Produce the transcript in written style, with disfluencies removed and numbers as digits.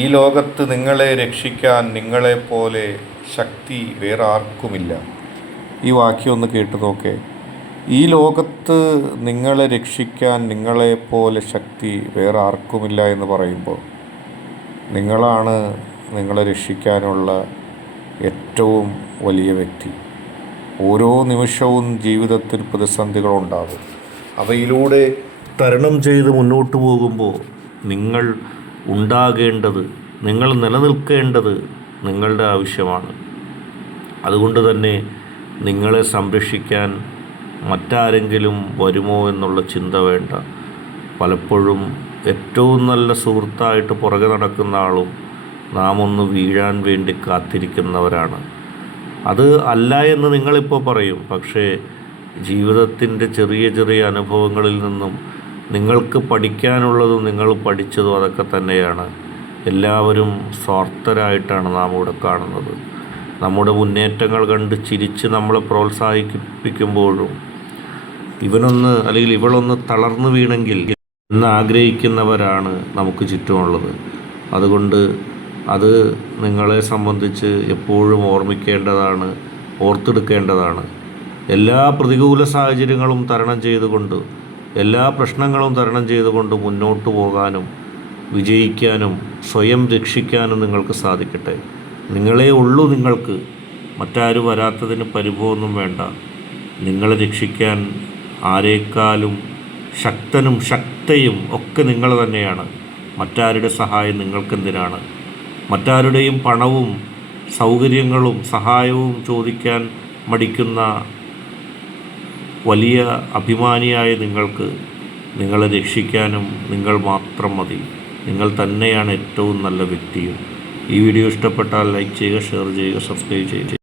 ഈ ലോകത്ത് നിങ്ങളെ രക്ഷിക്കാൻ നിങ്ങളെപ്പോലെ ശക്തി വേറെ ആർക്കുമില്ല. ഈ വാക്യം ഒന്ന് കേട്ടു നോക്കേ. ഈ ലോകത്ത് നിങ്ങളെ രക്ഷിക്കാൻ നിങ്ങളെപ്പോലെ ശക്തി വേറെ ആർക്കുമില്ല എന്ന് പറയുമ്പോൾ നിങ്ങളാണ് നിങ്ങളെ രക്ഷിക്കാനുള്ള ഏറ്റവും വലിയ വ്യക്തി. ഓരോ നിമിഷവും ജീവിതത്തിൽ പ്രതിസന്ധികളുണ്ടാകും. അവയിലൂടെ തരണം ചെയ്ത് മുന്നോട്ട് പോകുമ്പോൾ നിങ്ങൾ ഉണ്ടാകേണ്ടത്, നിങ്ങൾ നിലനിൽക്കേണ്ടത് നിങ്ങളുടെ ആവശ്യമാണ്. അതുകൊണ്ട് തന്നെ നിങ്ങളെ സംരക്ഷിക്കാൻ മറ്റാരെങ്കിലും വരുമോ എന്നുള്ള ചിന്ത വേണ്ട. പലപ്പോഴും ഏറ്റവും നല്ല സുഹൃത്തായിട്ട് പുറകെ നടക്കുന്ന ആളും നാം ഒന്ന് വീഴാൻ വേണ്ടി കാത്തിരിക്കുന്നവരാണ്. അത് അല്ല എന്ന് നിങ്ങളിപ്പോൾ പറയും. പക്ഷേ ജീവിതത്തിൻ്റെ ചെറിയ ചെറിയ അനുഭവങ്ങളിൽ നിന്നും നിങ്ങൾക്ക് പഠിക്കാനുള്ളതും നിങ്ങൾ പഠിച്ചതും അതൊക്കെ തന്നെയാണ്. എല്ലാവരും സ്വാർത്ഥരായിട്ടാണ് നാം ഇവിടെ കാണുന്നത്. നമ്മുടെ മുന്നേറ്റങ്ങൾ കണ്ട് ചിരിച്ച് നമ്മളെ പ്രോത്സാഹിപ്പിക്കുമ്പോഴും ഇവനൊന്ന് അല്ലെങ്കിൽ ഇവളൊന്ന് തളർന്നു വീണെങ്കിൽ എന്ന് ആഗ്രഹിക്കുന്നവരാണ് നമുക്ക് ചുറ്റുമുള്ളത്. അതുകൊണ്ട് അത് നിങ്ങളെ സംബന്ധിച്ച് എപ്പോഴും ഓർമ്മിക്കേണ്ടതാണ്, ഓർത്തെടുക്കേണ്ടതാണ്. എല്ലാ പ്രതികൂല സാഹചര്യങ്ങളും തരണം ചെയ്തുകൊണ്ട്, എല്ലാ പ്രശ്നങ്ങളും തരണം ചെയ്തുകൊണ്ട് മുന്നോട്ട് പോകാനും വിജയിക്കാനും സ്വയം രക്ഷിക്കാനും നിങ്ങൾക്ക് സാധിക്കട്ടെ. നിങ്ങളേ ഉള്ളൂ നിങ്ങൾക്ക്. മറ്റാരും വരാത്തതിന് പരിഭവമൊന്നും വേണ്ട. നിങ്ങളെ രക്ഷിക്കാൻ ആരേക്കാളും ശക്തനും ശക്തയും ഒക്കെ നിങ്ങൾ തന്നെയാണ്. മറ്റാരുടെ സഹായം നിങ്ങൾക്കെന്തിനാണ്? മറ്റാരുടെയും പണവും സൗകര്യങ്ങളും സഹായവും ചോദിക്കാൻ മടിക്കുന്ന വലിയ അഭിമാനിയായ നിങ്ങൾക്ക് നിങ്ങളെ രക്ഷിക്കാനും നിങ്ങൾ മാത്രം മതി. നിങ്ങൾ തന്നെയാണ് ഏറ്റവും നല്ല വ്യക്തിയും. ഈ വീഡിയോ ഇഷ്ടപ്പെട്ടാൽ ലൈക്ക് ചെയ്യുക, ഷെയർ ചെയ്യുക, സബ്സ്ക്രൈബ് ചെയ്യുക.